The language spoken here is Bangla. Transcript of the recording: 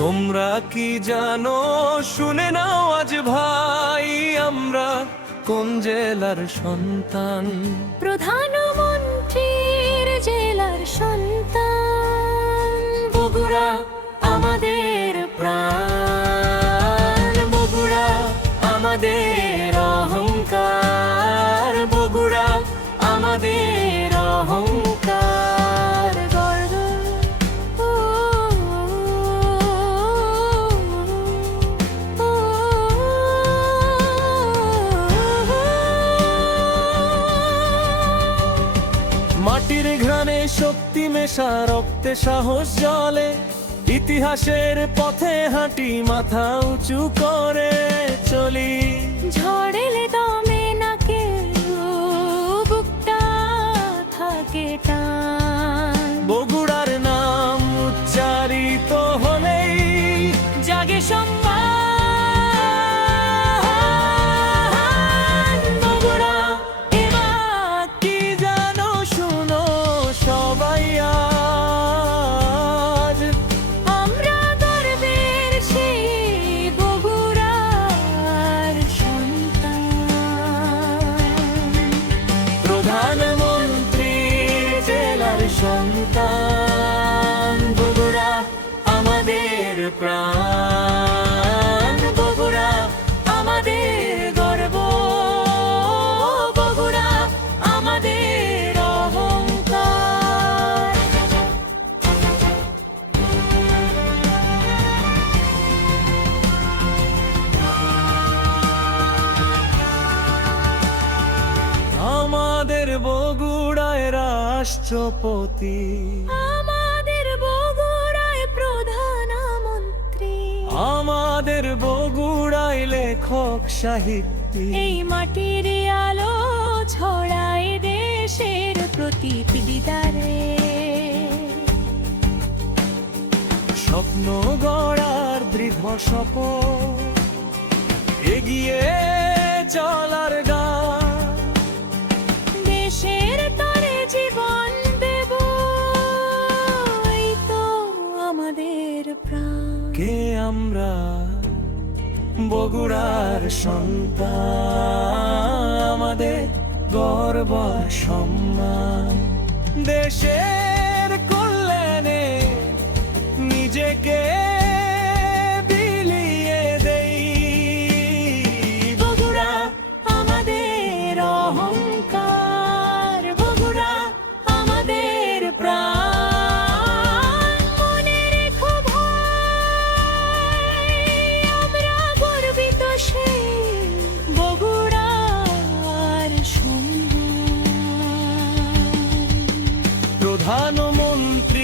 তোমরা কি জানো, শুনে নাও আজ ভাই, আমরা কোন জেলার সন্তান? প্রধানমন্ত্রীর জেলার সন্তান। বগুড়া আমাদের প্রাণ, বগুড়া আমাদের অহংকার, বগুড়া আমাদের অহংকার। গর্ব ও, ও, ও, মাটির ঘ্রাণে শক্তি মেশা, রক্তে সাহস জ্বলে, ইতিহাসের পথে হাঁটি, মাথা উঁচু করে চলি। ঝড় এলে দমে না কেউ, বুকটা থাকে টান। বগুড়ার নাম উচ্চারিত হলেই জাগে সম্মান। বগুড়া এবার কি জানো, শুনো সবাই আজ, আমরা গর্বের সেই বগুড়ার সন্তান। প্রধানমন্ত্রী জেলার সন্তান, বগুড়া আমাদের প্রাণ, বগুড়া আমাদের গর্ব, বগুড়া আমাদের অহংকার। আমাদের বগুড়ায় রাষ্ট্রপতি, আমাদের বগুড়ায় প্রধানমন্ত্রী, আমাদের বগুড়ায় লেখক সাহিত্যিক। এই মাটির আলো ছড়ায় দেশের প্রতিটি দিদারে। স্বপ্ন গড়ার দৃঢ় শপথ, এগিয়ে চলার গান, দেশের তরে জীবন দেব, এই তো আমাদের প্রাণ। কে আমরা বগুড়ার সন্তান, আমাদের গর্ব আর সম্মান, দেশের কল্যাণে নিজেকে বিলিয়ে দেই। বগুড়া আমাদের অহংকার, বগুড়া আমাদের প্রাণ। মনে রেখো ভাই, আমরা গর্বিত সেই বগুড়ার সন্তান। প্রধানমন্ত্রী